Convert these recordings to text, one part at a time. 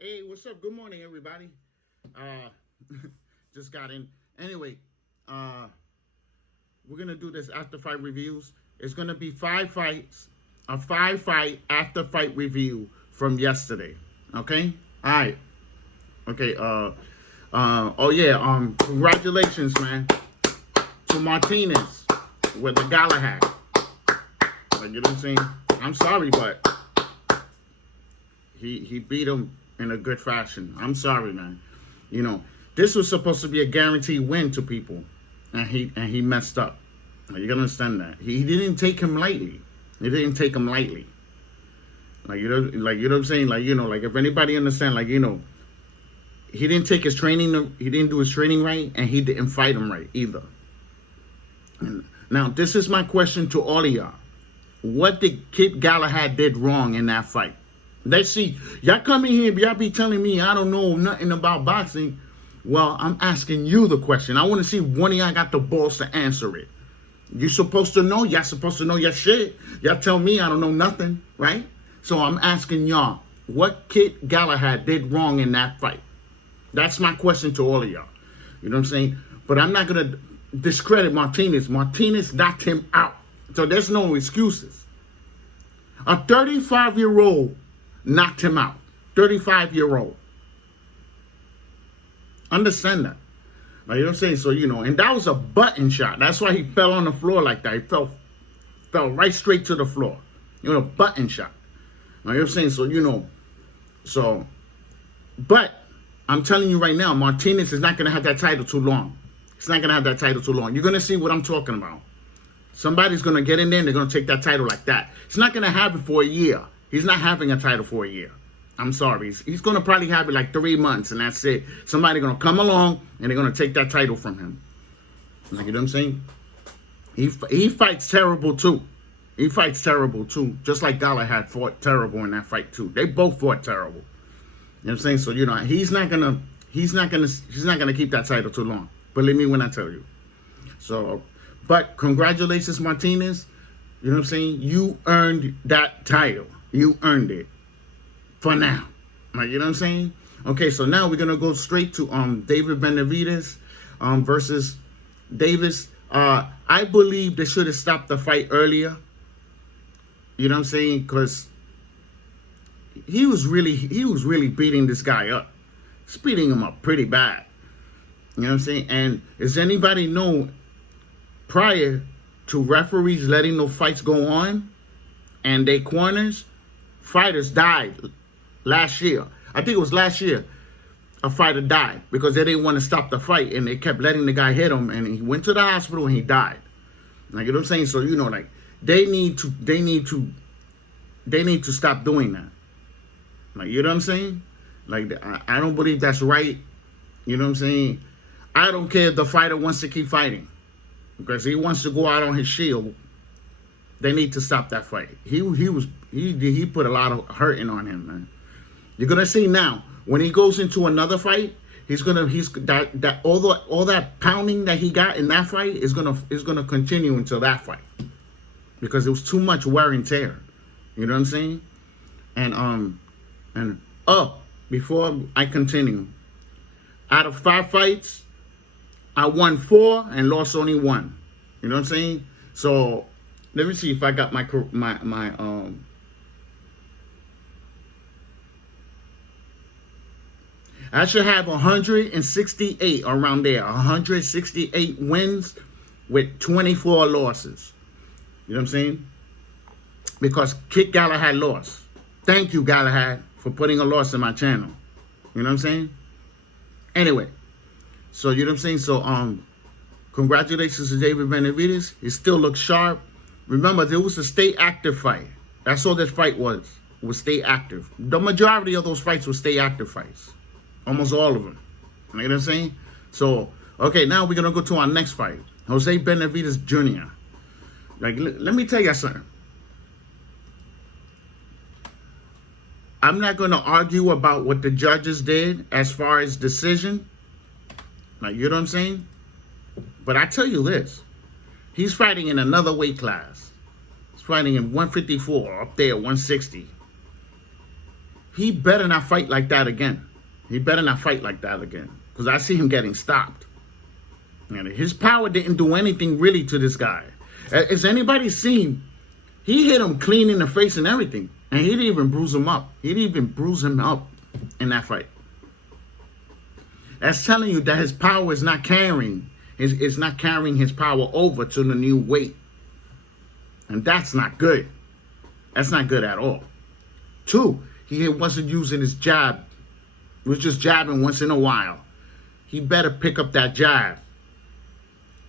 Hey, what's up? Good morning, everybody. Uh, just got in. Anyway, uh, we're gonna do this after fight reviews. It's gonna be 5 fights, a 5 fight after fight review from yesterday. Okay. All right. Okay. Oh yeah. Congratulations, man, to Martinez with the Galahad. Like, you know what I'm saying? I'm sorry, but he beat him in a good fashion. I'm sorry, man. You know, this was supposed to be a guaranteed win to people, and he messed up. Like, you gotta understand that he didn't take him lightly. He didn't take him lightly. Like, you know what I'm saying. Like, you know, like if anybody understand, like, you know, he didn't take his training. He didn't do his training right, and he didn't fight him right either. And now, this is my question to all of y'all: what did Kid Galahad did wrong in that fight? Let's see. Y'all come in here, y'all be telling me I don't know nothing about boxing. Well, I'm asking you the question. I want to see one of y'all got the balls to answer it. You supposed to know. Y'all supposed to know your shit. Y'all tell me I don't know nothing, right? So I'm asking y'all, what Kid Galahad did wrong in that fight? That's my question to all of y'all. You know what I'm saying? But I'm not going to discredit Martinez. Martinez knocked him out. So there's no excuses. A 35-year-old knocked him out. 35-year-old. Understand that. Like, you know what I'm saying? So, you know, and that was a button shot. That's why he fell on the floor like that. He fell right straight to the floor. You know, button shot. Like, you know what I'm saying? So, you know, so, but I'm telling you right now, Martinez is not going to have that title too long. He's not going to have that title too long. You're going to see what I'm talking about. Somebody's going to get in there and they're going to take that title like that. He's not going to have it for a year. He's not having a title for a year. I'm sorry. He's going to probably have it like 3 months, and that's it. Somebody's going to come along, and they're going to take that title from him. Like, you know what I'm saying? He fights terrible, too. He fights terrible, too. Just like Galahad fought terrible in that fight, too. They both fought terrible. You know what I'm saying? So, you know, he's not going to keep that title too long. Believe me when I tell you. So, but congratulations, Martinez. You know what I'm saying? You earned that title. You earned it. For now. Like, you know what I'm saying? Okay, so now we're going to go straight to David Benavidez versus Davis. I believe they should have stopped the fight earlier. You know what I'm saying? Because he was really beating this guy up. Speeding him up pretty bad. You know what I'm saying? And does anybody know, prior to referees letting those fights go on and they corners, fighters died last year. I think it was last year. A fighter died because they didn't want to stop the fight, and they kept letting the guy hit him, and he went to the hospital and he died. Like, you know what I'm saying? So, you know, like, they need to stop doing that. Like, you know what I'm saying? Like, I don't believe that's right. You know what I'm saying? I don't care if the fighter wants to keep fighting because he wants to go out on his shield. They need to stop that fight. He put a lot of hurting on him, man. You're gonna see now when he goes into another fight, all that pounding that he got in that fight is gonna continue until that fight because it was too much wear and tear. You know what I'm saying? And before I continue, out of 5 fights, I won 4 and lost only 1. You know what I'm saying? So let me see if I got my I should have 168 around there. 168 wins with 24 losses. You know what I'm saying? Because Kid Galahad lost. Thank you, Galahad, for putting a loss in my channel. You know what I'm saying? Anyway, so you know what I'm saying? So congratulations to David Benavidez. He still looks sharp. Remember, there was a stay active fight. That's all this fight was stay active. The majority of those fights were stay active fights. Almost all of them. You know what I'm saying? So, okay, now we're going to go to our next fight. Jose Benavidez Jr. Like, let me tell you something. I'm not going to argue about what the judges did as far as decision. Like, you know what I'm saying? But I tell you this. He's fighting in another weight class. He's fighting in 154, up there, 160. he better not fight like that again. He better not fight like that again. Because I see him getting stopped. And his power didn't do anything really to this guy. Has anybody seen? He hit him clean in the face and everything. And he didn't even bruise him up. He didn't even bruise him up in that fight. That's telling you that his power is not carrying. It's not carrying his power over to the new weight. And that's not good. That's not good at all. 2, he wasn't using his jab. He was just jabbing once in a while. He better pick up that jab.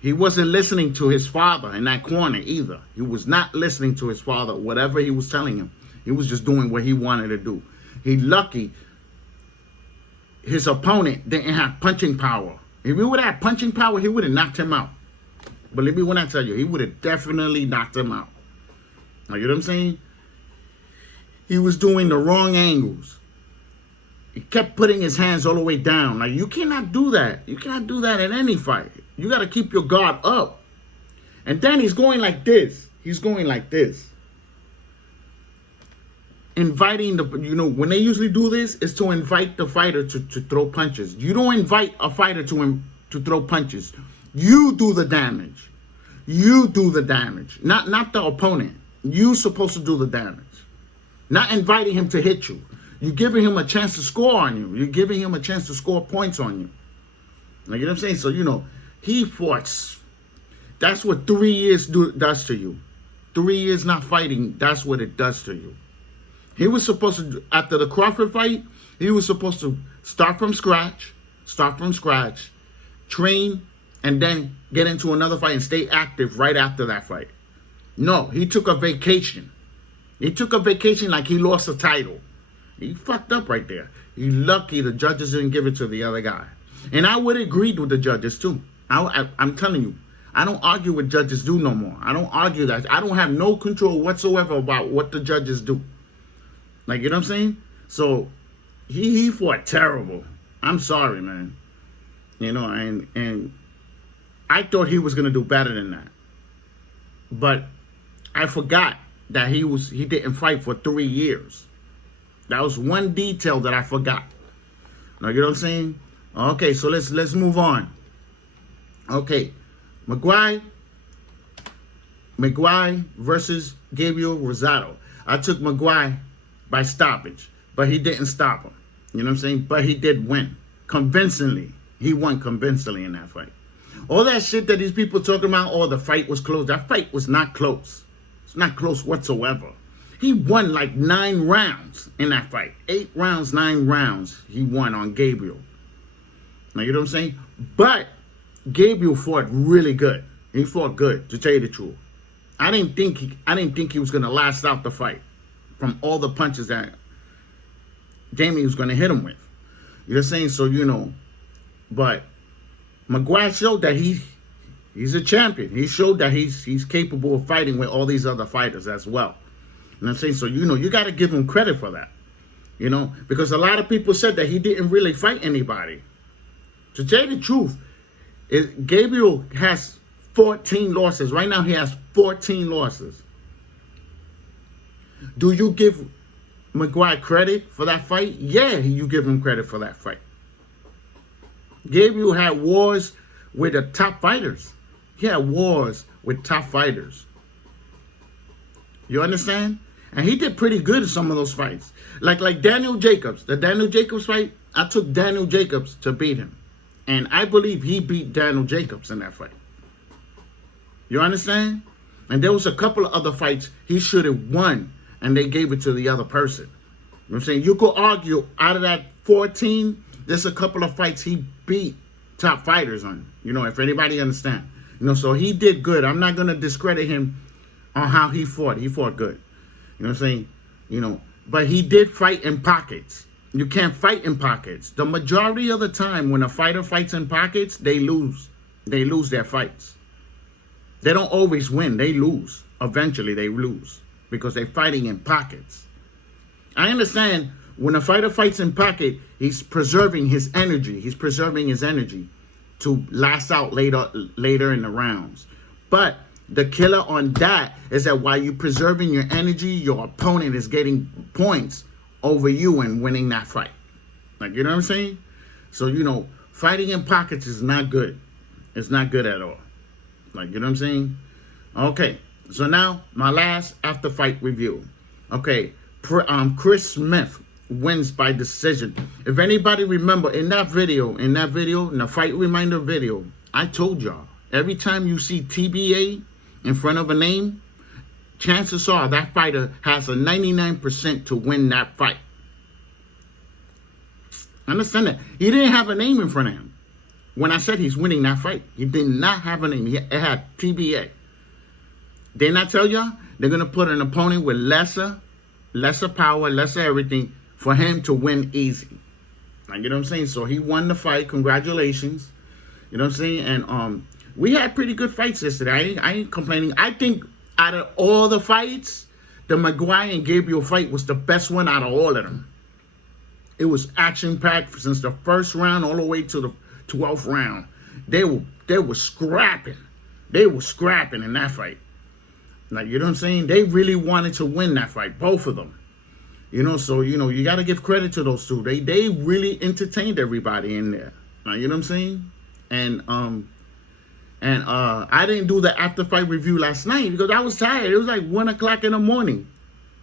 He wasn't listening to his father in that corner either. He was not listening to his father, whatever he was telling him. He was just doing what he wanted to do. He lucky his opponent didn't have punching power. If he would have had punching power, he would have knocked him out. Believe me when I tell you, he would have definitely knocked him out. Like, you know what I'm saying? He was doing the wrong angles. He kept putting his hands all the way down. Like, you cannot do that. You cannot do that in any fight. You got to keep your guard up. And then he's going like this. He's going like this. Inviting the, when they usually do this, is to invite the fighter to throw punches. You don't invite a fighter to throw punches. You do the damage. You do the damage. Not the opponent. You're supposed to do the damage. Not inviting him to hit you. You're giving him a chance to score on you. You're giving him a chance to score points on you. Like, you know what I'm saying? So, he fought. That's what 3 years does to you. 3 years not fighting, that's what it does to you. He was supposed to, after the Crawford fight, he was supposed to start from scratch, train, and then get into another fight and stay active right after that fight. No, he took a vacation. He took a vacation like he lost a title. He fucked up right there. He's lucky the judges didn't give it to the other guy. And I would agree with the judges too. I'm telling you, I don't argue what judges do no more. I don't argue that. I don't have no control whatsoever about what the judges do. Like, you know what I'm saying? So he fought terrible. I'm sorry, man. And I thought he was gonna do better than that. But I forgot that he didn't fight for 3 years. That was one detail that I forgot. Now, you know what I'm saying? Okay, so let's move on. Okay, McGuire versus Gabriel Rosado. I took McGuire by stoppage, but he didn't stop him. You know what I'm saying? But he did win convincingly. He won convincingly in that fight. All that shit that these people talking about, the fight was close. That fight was not close. It's not close whatsoever. He won like 9 rounds in that fight. 8 rounds, 9 rounds he won on Gabriel. Now, you know what I'm saying? But Gabriel fought really good. He fought good, to tell you the truth. I didn't think he was gonna last out the fight from all the punches that Jamie was gonna hit him with. You know what I'm saying? So, but McGuire showed that he's a champion. He showed that he's capable of fighting with all these other fighters as well. You know what I'm saying? So, you got to give him credit for that. Because a lot of people said that he didn't really fight anybody. To tell you the truth, Gabriel has 14 losses. Right now, he has 14 losses. Do you give McGuire credit for that fight? Yeah, you give him credit for that fight. Gabriel had wars with the top fighters. He had wars with top fighters. You understand? And he did pretty good in some of those fights. Like Daniel Jacobs. The Daniel Jacobs fight, I took Daniel Jacobs to beat him. And I believe he beat Daniel Jacobs in that fight. You understand? And there was a couple of other fights he should have won, and they gave it to the other person. You know what I'm saying? You could argue out of that 14, there's a couple of fights he beat top fighters on. If anybody understand. So he did good. I'm not going to discredit him on how he fought. He fought good. You know what I'm saying? But he did fight in pockets. You can't fight in pockets. The majority of the time when a fighter fights in pockets, they lose. They lose their fights. They don't always win. They lose. Eventually they lose because they're fighting in pockets. I understand when a fighter fights in pocket, he's preserving his energy. He's preserving his energy to last out later in the rounds. But the killer on that is that while you're preserving your energy, your opponent is getting points over you and winning that fight. Like, you know what I'm saying? So, you know, fighting in pockets is not good. It's not good at all. Like, you know what I'm saying? Okay, so now my last after fight review. Okay, Chris Smith wins by decision. If anybody remember in that video, in the fight reminder video, I told y'all, every time you see TBA in front of a name, chances are that fighter has a 99% to win that fight. Understand that? He didn't have a name in front of him. When I said he's winning that fight, he did not have a name. It had TBA. Didn't I tell y'all? They're going to put an opponent with lesser power, lesser everything for him to win easy. Like, you know what I'm saying? So he won the fight. Congratulations. You know what I'm saying? And we had pretty good fights yesterday. I ain't complaining. I think out of all the fights, the McGuire and Gabriel fight was the best one out of all of them. It was action-packed since the first round all the way to the 12th round. They were scrapping. They were scrapping in that fight. Like, you know what I'm saying? They really wanted to win that fight, both of them. You know, so, you know, you got to give credit to those two. They really entertained everybody in there. You know what I'm saying? And I didn't do the after fight review last night because I was tired. It was like 1 o'clock in the morning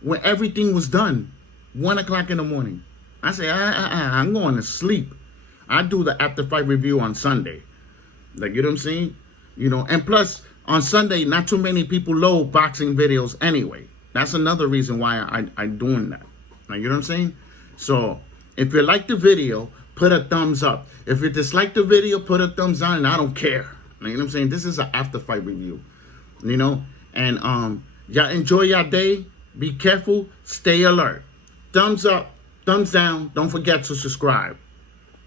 when everything was done. 1 o'clock in the morning. I said, I'm going to sleep. I do the after fight review on Sunday. Like, you know what I'm saying? You know, and plus on Sunday, not too many people load boxing videos anyway. That's another reason why I'm doing that. Like, you know what I'm saying? So if you like the video, put a thumbs up. If you dislike the video, put a thumbs down, and I don't care. You know what I'm saying? This is an after fight review. You know? And y'all enjoy your day. Be careful. Stay alert. Thumbs up. Thumbs down. Don't forget to subscribe.